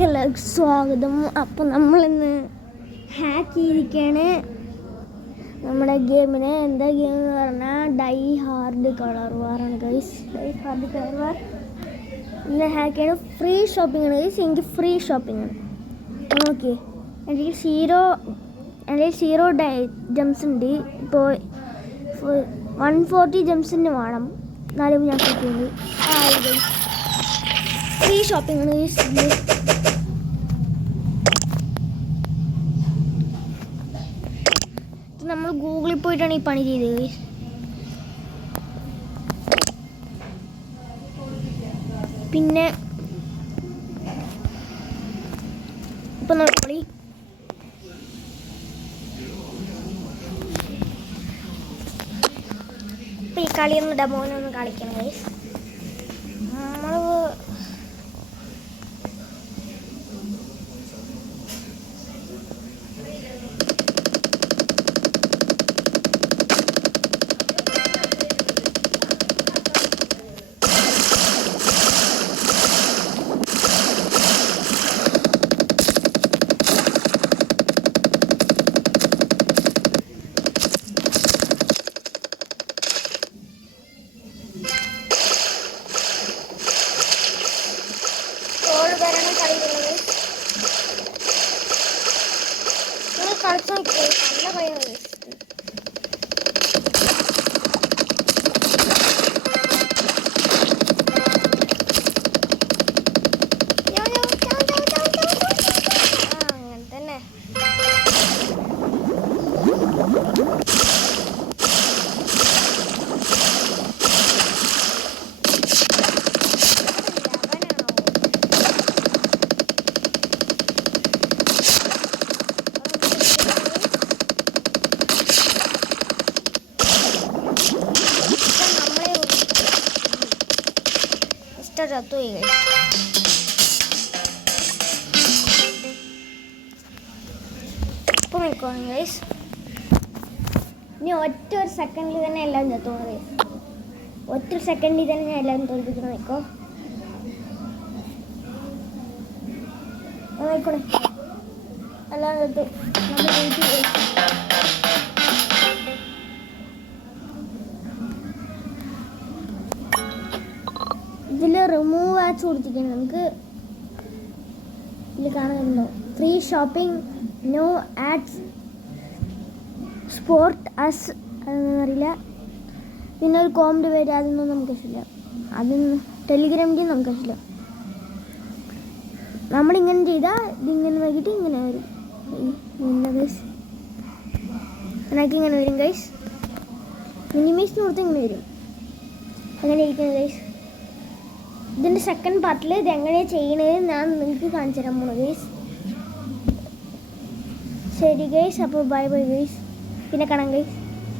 വീഡിയോയിലേക്ക് എല്ലാവർക്കും സ്വാഗതം. അപ്പോൾ നമ്മളിന്ന് ഹാക്ക് ചെയ്തിരിക്കുകയാണ് നമ്മുടെ ഗെയിമിനെ. എന്താ ഗെയിം എന്ന് പറഞ്ഞാൽ ഡൈ ഹാർഡ് കളർ വാറാണ് guys. Die hard colour war ഇന്ന് ഹാക്ക് ചെയ്യണം. ഫ്രീ ഷോപ്പിംഗ് ആണ് ഗൈസ്. എനിക്ക് ഫ്രീ ഷോപ്പിംഗ് ആണ്. ഓക്കെ, എൻ്റെ സീറോ ജംസ് ഉണ്ട്. ഇപ്പോൾ 140 ജംസിന് വേണം. എന്നാലും ഞാൻ കിട്ടിയത് ഫ്രീ ഷോപ്പിംഗ് ആണ്. നമ്മൾ ഗൂഗിളിൽ പോയിട്ടാണ് ഈ പണി ചെയ്തത്. പിന്നെ ഇപ്പം നോക്കി ഇപ്പം ഈ കളിയൊന്ന് ഡെമോനൊന്ന് കളിക്കണം ഗൈസ്. നമ്മൾ കളിച്ചു നോക്കിയോ? നല്ല കളിയാണ്. അങ്ങനെ തന്നെ. ചത്തു ഇപ്പം നിൽക്കണം ഗൈസ്. ഇനി ഒറ്റ ഒരു സെക്കൻഡിൽ തന്നെ എല്ലാം ചത്തു ഗൈസ്. ഒറ്റ സെക്കൻഡിൽ തന്നെ ഞാൻ എല്ലാവരും തോൽപ്പിക്കണം. നിൽക്കോ നോക്കണേ. എല്ലാം ചത്തു. ഇതിൽ റിമൂവ് ആച്ച് കൊടുത്തിരിക്കണം. നമുക്ക് ഇതിൽ കാണുന്നുണ്ടോ? Free shopping, no ads, support us, അതൊന്നും അറിയില്ല. പിന്നെ ഒരു കോമന്റ് വരും, അതൊന്നും നമുക്ക് ഇഷ്ടമില്ല. അതൊന്നും ടെലിഗ്രാമിൻ്റെ നമുക്ക് ഇഷ്ടമില്ല. നമ്മളിങ്ങനെ ചെയ്താൽ ഇതിങ്ങനെ നോക്കിയിട്ട് ഇങ്ങനെ വരും. ഗൈസ് എനിക്ക് ഇങ്ങനെ വരും ഗൈസ്. മിനിമൈസ് കൊടുത്ത് ഇങ്ങനെ വരും. അങ്ങനെ ഇരിക്കുന്നത് ഗൈസ്. ഇതിൻ്റെ സെക്കൻഡ് പാർട്ടിൽ ഇത് എങ്ങനെയാണ് ചെയ്യണത് ഞാൻ നിങ്ങൾക്ക് കാണിച്ചു തരാൻ പോണു ഗൈസ്. ശരി ഗൈസ്, അപ്പോൾ ബൈ ബൈ ഗൈസ്. പിന്നെ കാണാം ഗൈസ്.